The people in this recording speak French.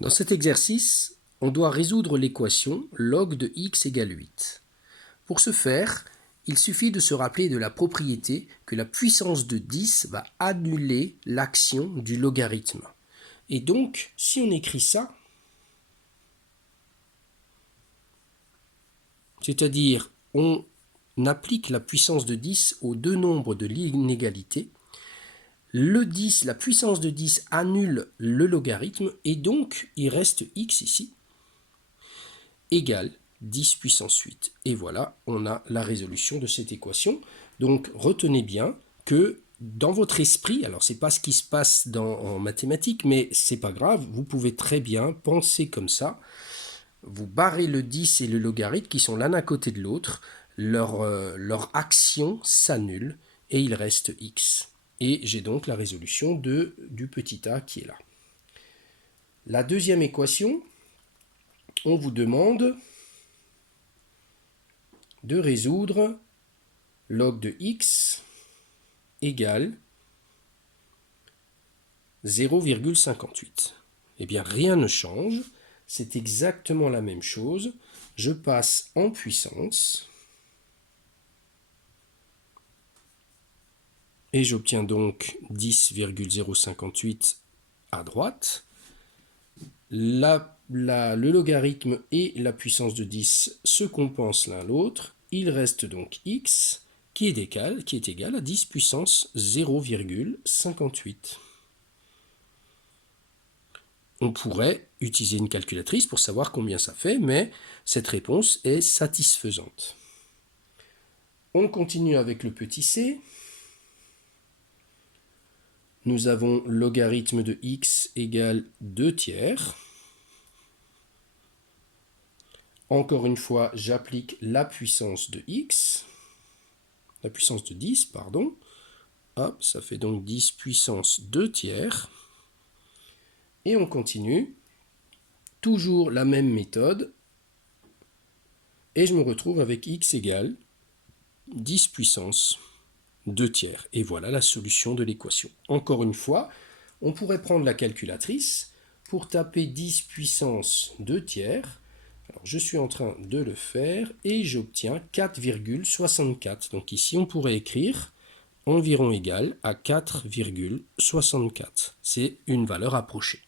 Dans cet exercice, on doit résoudre l'équation log de x égale 8. Pour ce faire, il suffit de se rappeler de la propriété que la puissance de 10 va annuler l'action du logarithme. Et donc, si on écrit ça, c'est-à-dire on applique la puissance de 10 aux deux nombres de l'inégalité, le 10, la puissance de 10 annule le logarithme et donc il reste x ici égale 10 puissance 8. Et voilà, on a la résolution de cette équation. Donc retenez bien que dans votre esprit, alors c'est pas ce qui se passe en mathématiques, mais c'est pas grave, vous pouvez très bien penser comme ça. Vous barrez le 10 et le logarithme qui sont l'un à côté de l'autre, leur action s'annule et il reste x. Et j'ai donc la résolution du petit a qui est là. La deuxième équation, on vous demande de résoudre log de x égale 0,58. Eh bien, rien ne change, c'est exactement la même chose. Je passe en puissance et j'obtiens donc 10,058 à droite. Le logarithme et la puissance de 10 se compensent l'un l'autre. Il reste donc x qui est égal à 10 puissance 0,58. On pourrait utiliser une calculatrice pour savoir combien ça fait, mais cette réponse est satisfaisante. On continue avec le petit c. Nous avons logarithme de x égale 2 tiers. Encore une fois, j'applique la puissance de x, la puissance de 10, pardon. Hop, ça fait donc 10 puissance 2 tiers. Et on continue. Toujours la même méthode. Et je me retrouve avec x égale 10 puissance 2 tiers. Et voilà la solution de l'équation. Encore une fois, on pourrait prendre la calculatrice pour taper 10 puissance 2 tiers. Alors, je suis en train de le faire et j'obtiens 4,64. Donc ici, on pourrait écrire environ égal à 4,64. C'est une valeur approchée.